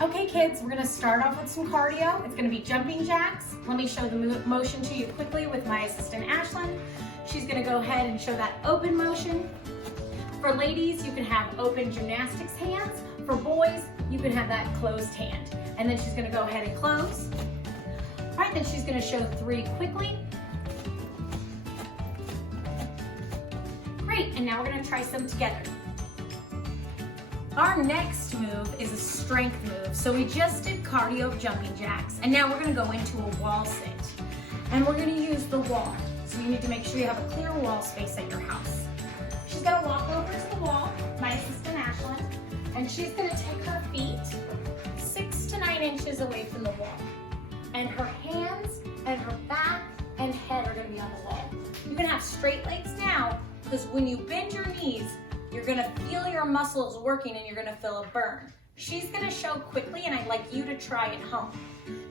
Okay kids, we're gonna start off with some cardio. It's gonna be jumping jacks. Let me show the motion to you quickly with my assistant Ashlyn. She's gonna go ahead and show that open motion. For ladies, you can have open gymnastics hands. For boys, you can have that closed hand. And then she's gonna go ahead and close. All right, then she's gonna show 3 quickly. Great, and now we're gonna try some together. Our next move is a strength move. So we just did cardio jumping jacks, and now we're gonna go into a wall sit. And we're gonna use the wall. So you need to make sure you have a clear wall space at your house. She's gonna walk over to the wall, my assistant Ashlyn, and she's gonna take her feet 6 to 9 inches away from the wall. And her hands and her back and head are gonna be on the wall. You can have straight legs now, because when you bend your knees, you're gonna feel your muscles working and you're gonna feel a burn. She's gonna show quickly, and I'd like you to try at home.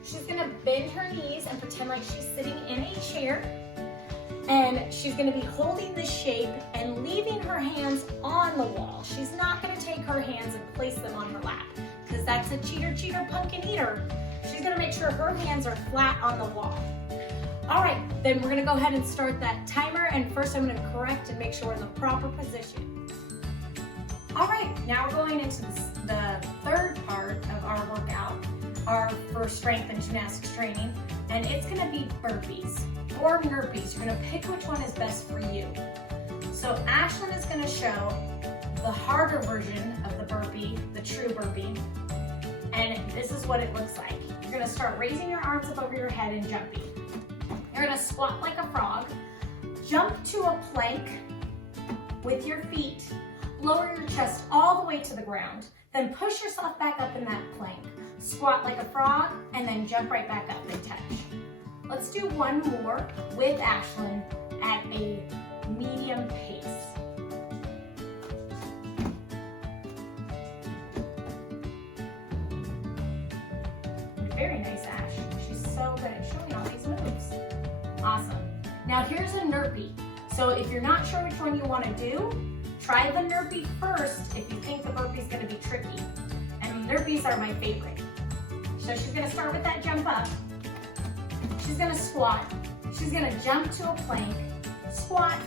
She's gonna bend her knees and pretend like she's sitting in a chair, and she's gonna be holding this shape and leaving her hands on the wall. She's not gonna take her hands and place them on her lap, because that's a cheater, pumpkin eater. She's gonna make sure her hands are flat on the wall. All right, then we're gonna go ahead and start that timer, and first I'm gonna correct and make sure we're in the proper position. All right, now we're going into the third part of our workout, for strength and gymnastics training, and it's gonna be burpees or burpees. You're gonna pick which one is best for you. So Ashlyn is gonna show the harder version of the burpee, the true burpee, and this is what it looks like. You're gonna start raising your arms up over your head and jumping. You're gonna squat like a frog, jump to a plank with your feet, lower your chest all the way to the ground, then push yourself back up in that plank. Squat like a frog, and then jump right back up and touch. Let's do one more with Ashlyn at a medium pace. Very nice, Ash. She's so good at showing all these moves. Awesome. Now here's a nurpee. So if you're not sure which one you want to do, try the nurpee first if you think the burpee is going to be tricky. And nurpees are my favorite. So she's going to start with that jump up. She's going to squat. She's going to jump to a plank, squat,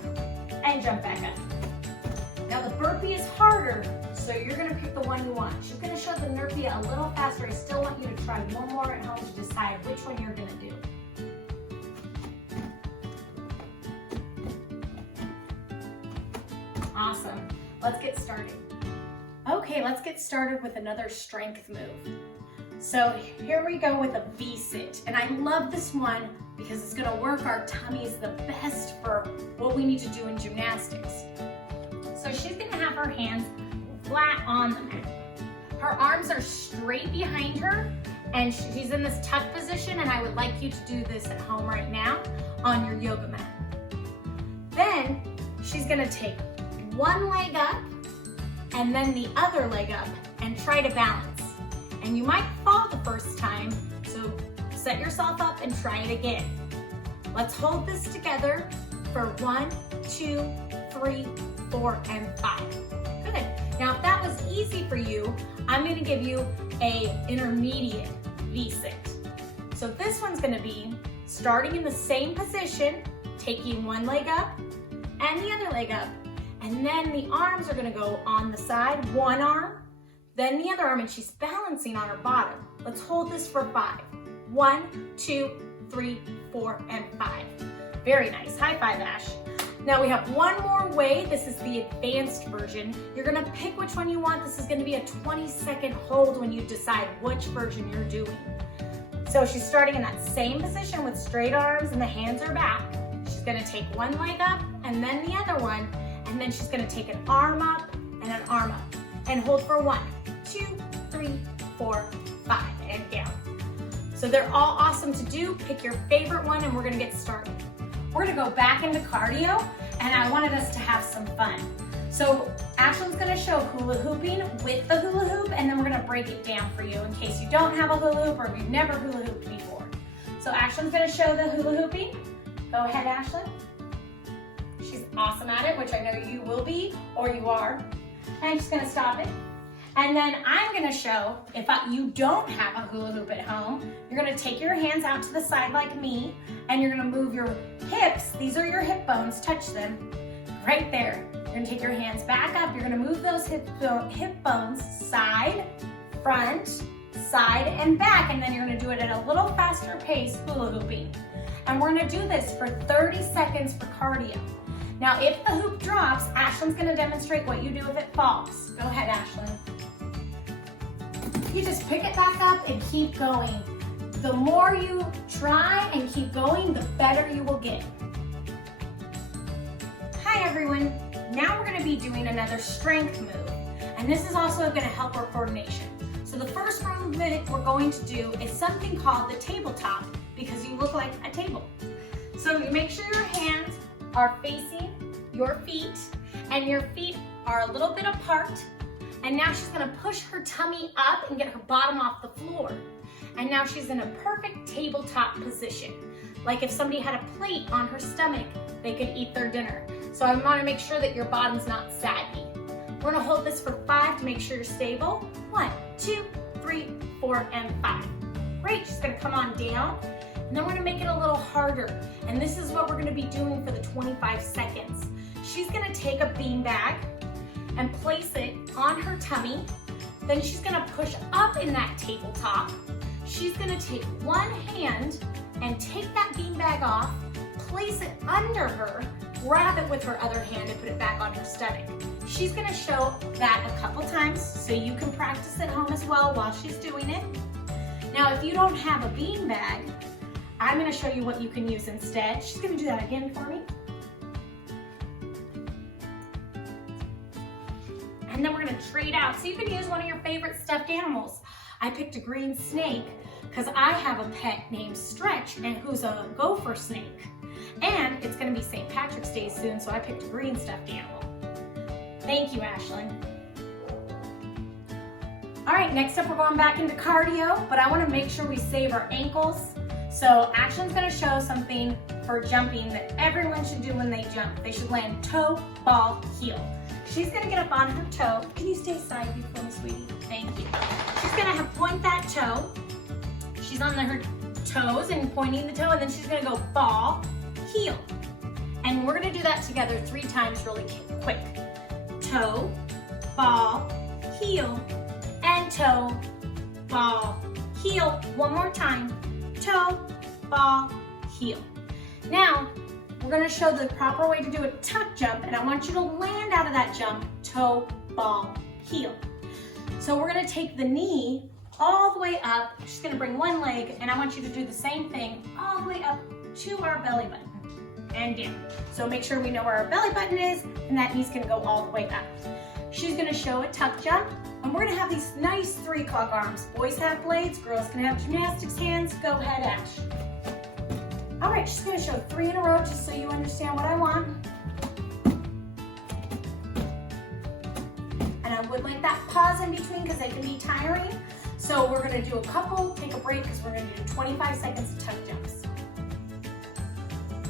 and jump back up. Now the burpee is harder, so you're going to pick the one you want. She's going to show the nurpee a little faster. I still want you to try one more at home to decide which one you're going to do. Awesome. Let's get started. Okay, let's get started with another strength move. So here we go with a V-sit. And I love this one because it's gonna work our tummies the best for what we need to do in gymnastics. So she's gonna have her hands flat on the mat. Her arms are straight behind her, and she's in this tuck position, and I would like you to do this at home right now on your yoga mat. Then she's gonna take one leg up and then the other leg up and try to balance. And you might fall the first time, so set yourself up and try it again. Let's hold this together for 1, 2, 3, 4, and 5. Good. Now if that was easy for you, I'm gonna give you a intermediate V-sit. So this one's gonna be starting in the same position, taking one leg up and the other leg up. And then the arms are gonna go on the side, one arm, then the other arm, and she's balancing on her bottom. Let's hold this for 5. 1, 2, 3, 4, and 5. Very nice. High five, Ash. Now we have one more way. This is the advanced version. You're gonna pick which one you want. This is gonna be a 20-second hold when you decide which version you're doing. So she's starting in that same position with straight arms and the hands are back. She's gonna take one leg up and then the other one, and then she's gonna take an arm up and an arm up and hold for 1, 2, 3, 4, 5, and down. So they're all awesome to do. Pick your favorite one and we're gonna get started. We're gonna go back into cardio, and I wanted us to have some fun. So Ashlyn's gonna show hula hooping with the hula hoop, and then we're gonna break it down for you in case you don't have a hula hoop or if you've never hula hooped before. So Ashlyn's gonna show the hula hooping. Go ahead, Ashlyn. She's awesome at it, which I know you will be, or you are. And she's gonna stop it, And then I'm gonna show, if you don't have a hula hoop at home, you're gonna take your hands out to the side like me, and you're gonna move your hips, these are your hip bones, touch them, right there. You're gonna take your hands back up, you're gonna move those hip bones, side, front, side, and back, and then you're gonna do it at a little faster pace, hula hooping. And we're gonna do this for 30 seconds for cardio. Now, if the hoop drops, Ashlyn's gonna demonstrate what you do if it falls. Go ahead, Ashlyn. You just pick it back up and keep going. The more you try and keep going, the better you will get. Hi everyone. Now we're gonna be doing another strength move. And this is also gonna help our coordination. So the first movement we're going to do is something called the tabletop, because you look like a table. So you make sure your hands are facing your feet and your feet are a little bit apart. And now she's gonna push her tummy up and get her bottom off the floor. And now she's in a perfect tabletop position. Like if somebody had a plate on her stomach, they could eat their dinner. So I wanna make sure that your bottom's not saggy. We're gonna hold this for 5 to make sure you're stable. 1, 2, 3, 4, and 5. Great, she's gonna come on down. And then we're gonna make it a little harder. And this is what we're gonna be doing for the 25 seconds. She's gonna take a beanbag and place it on her tummy. Then she's gonna push up in that tabletop. She's gonna take one hand and take that beanbag off, place it under her, grab it with her other hand and put it back on her stomach. She's gonna show that a couple times so you can practice at home as well while she's doing it. Now, if you don't have a beanbag, I'm gonna show you what you can use instead. She's gonna do that again for me. And then we're gonna trade out. So you can use one of your favorite stuffed animals. I picked a green snake because I have a pet named Stretch and who's a gopher snake. And it's gonna be St. Patrick's Day soon, so I picked a green stuffed animal. Thank you, Ashlyn. All right, next up we're going back into cardio, but I wanna make sure we save our ankles. So Ashlyn's gonna show something for jumping that everyone should do when they jump. They should land toe, ball, heel. She's gonna get up on her toe. Can you stay side for me, sweetie? Thank you. She's gonna point that toe. She's on her toes and pointing the toe, and then she's gonna go ball, heel. And we're gonna do that together 3 times really quick. Toe, ball, heel, and toe, ball, heel. One more time. Toe, ball, heel. Now, we're gonna show the proper way to do a tuck jump, and I want you to land out of that jump, toe, ball, heel. So we're gonna take the knee all the way up. She's gonna bring one leg, and I want you to do the same thing all the way up to our belly button and down. So make sure we know where our belly button is, and that knee's gonna go all the way up. She's gonna show a tuck jump, and we're gonna have these nice 3 o'clock arms. Boys have blades, girls can have gymnastics hands. Go ahead, Ash. All right, she's gonna show 3 in a row just so you understand what I want. And I would like that pause in between because they can be tiring. So we're gonna do a couple, take a break because we're gonna do 25 seconds of tuck jumps.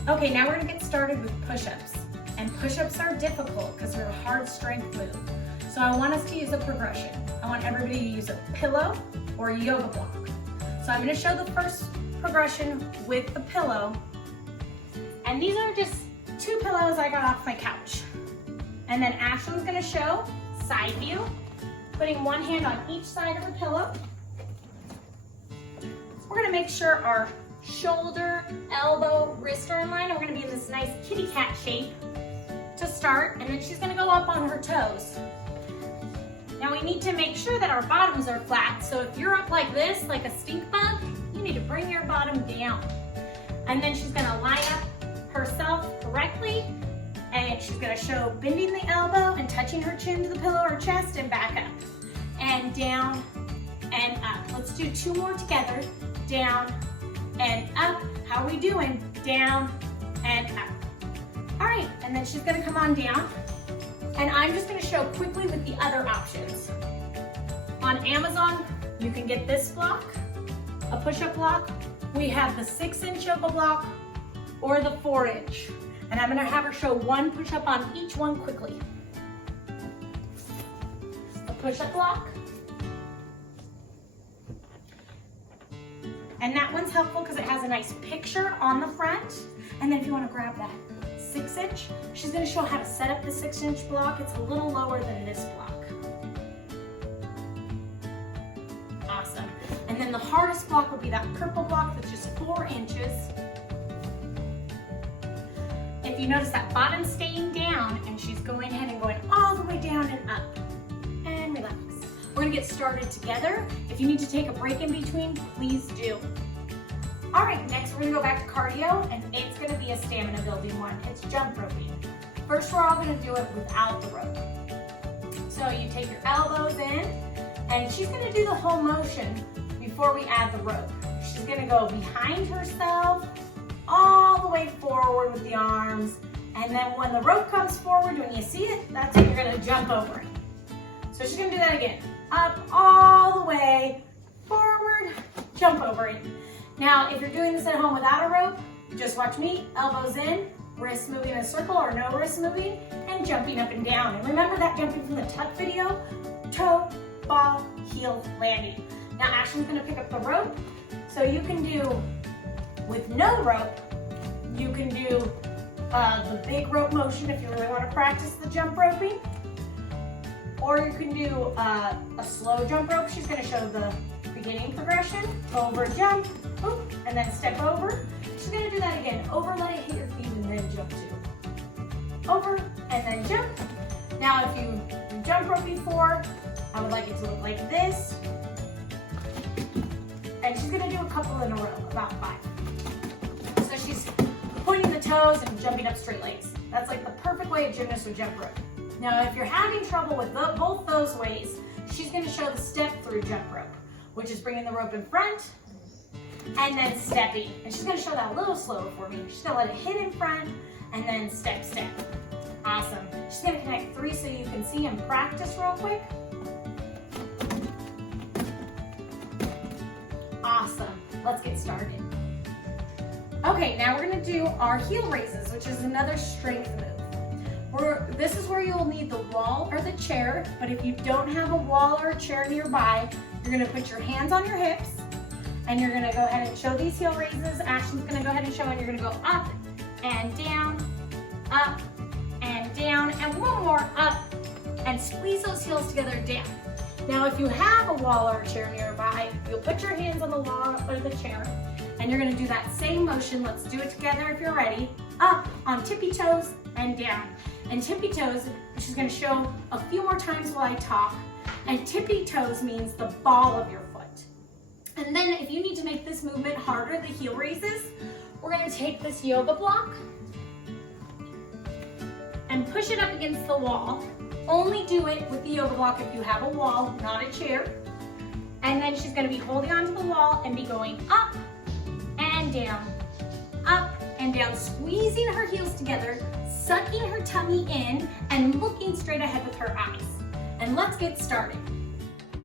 Okay, now we're gonna get started with push-ups. And push-ups are difficult because they're a hard strength move. So I want us to use a progression. I want everybody to use a pillow or a yoga block. So I'm gonna show the first progression with the pillow. And these are just 2 pillows I got off my couch. And then Ashlyn's gonna show side view, putting one hand on each side of the pillow. We're gonna make sure our shoulder, elbow, wrist are in line. And we're gonna be in this nice kitty cat shape to start. And then she's gonna go up on her toes. Now we need to make sure that our bottoms are flat. So if you're up like this, like a stink bug, you need to bring your bottom down. And then she's gonna line up herself correctly, and she's gonna show bending the elbow and touching her chin to the pillow or chest and back up. And down and up. Let's do 2 more together. Down and up. How are we doing? Down and up. All right, and then she's gonna come on down. And I'm just gonna show quickly with the other options. On Amazon, you can get this block, a push-up block. We have the 6-inch yoga block or the 4-inch. And I'm gonna have her show 1 push-up on each one quickly. A push-up block, And that one's helpful because it has a nice picture on the front. And then if you want to grab that 6-inch, she's going to show how to set up the 6-inch block. It's a little lower than this block. Awesome. And then the hardest block would be that purple block that's just 4 inches. If you notice that bottom staying down and she's going ahead and going all the way down and up. And relax. We're gonna get started together. If you need to take a break in between, please do. All right, next we're gonna go back to cardio, and it's gonna be a stamina building one. It's jump roping. First, we're all gonna do it without the rope. So you take your elbows in, and she's gonna do the whole motion before we add the rope. She's gonna go behind herself, all the way forward with the arms, and then when the rope comes forward, when you see it, that's when you're gonna jump over it. So she's gonna do that again. Up, all the way, forward, jump over it. Now, if you're doing this at home without a rope, just watch me, elbows in, wrists moving in a circle or no wrists moving, and jumping up and down. And remember that jumping from the tuck video, toe, ball, heel, landing. Now Ashley's gonna pick up the rope, so you can do, with no rope, you can do the big rope motion if you really wanna practice the jump roping. Or you can do a slow jump rope. She's gonna show the beginning progression. Over, jump, oop, and then step over. She's gonna do that again. Over, let it hit your feet, and then jump to. Over, and then jump. Now if you jump rope before, I would like it to look like this. And she's gonna do a couple in a row, about 5. So she's pointing the toes and jumping up straight legs. That's like the perfect way a gymnast would jump rope. Now, if you're having trouble with both those ways, she's going to show the step through jump rope, which is bringing the rope in front and then stepping. And she's going to show that a little slower for me. She's going to let it hit in front and then step, step. Awesome. She's going to connect 3 so you can see and practice real quick. Awesome. Let's get started. Okay, now we're going to do our heel raises, which is another strength move. This is where you'll need the wall or the chair, but if you don't have a wall or a chair nearby, you're gonna put your hands on your hips, and you're gonna go ahead and show these heel raises. Ashley's gonna go ahead and show, and you're gonna go up and down, and one more up, and squeeze those heels together down. Now, if you have a wall or a chair nearby, you'll put your hands on the wall or the chair, and you're gonna do that same motion. Let's do it together if you're ready. Up on tippy toes and down. And tippy toes, she's gonna show a few more times while I talk. And tippy toes means the ball of your foot. And then if you need to make this movement harder, the heel raises, we're gonna take this yoga block and push it up against the wall. Only do it with the yoga block if you have a wall, not a chair. And then she's gonna be holding onto the wall and be going up and down, squeezing her heels together, sucking her tummy in, and looking straight ahead with her eyes. And let's get started.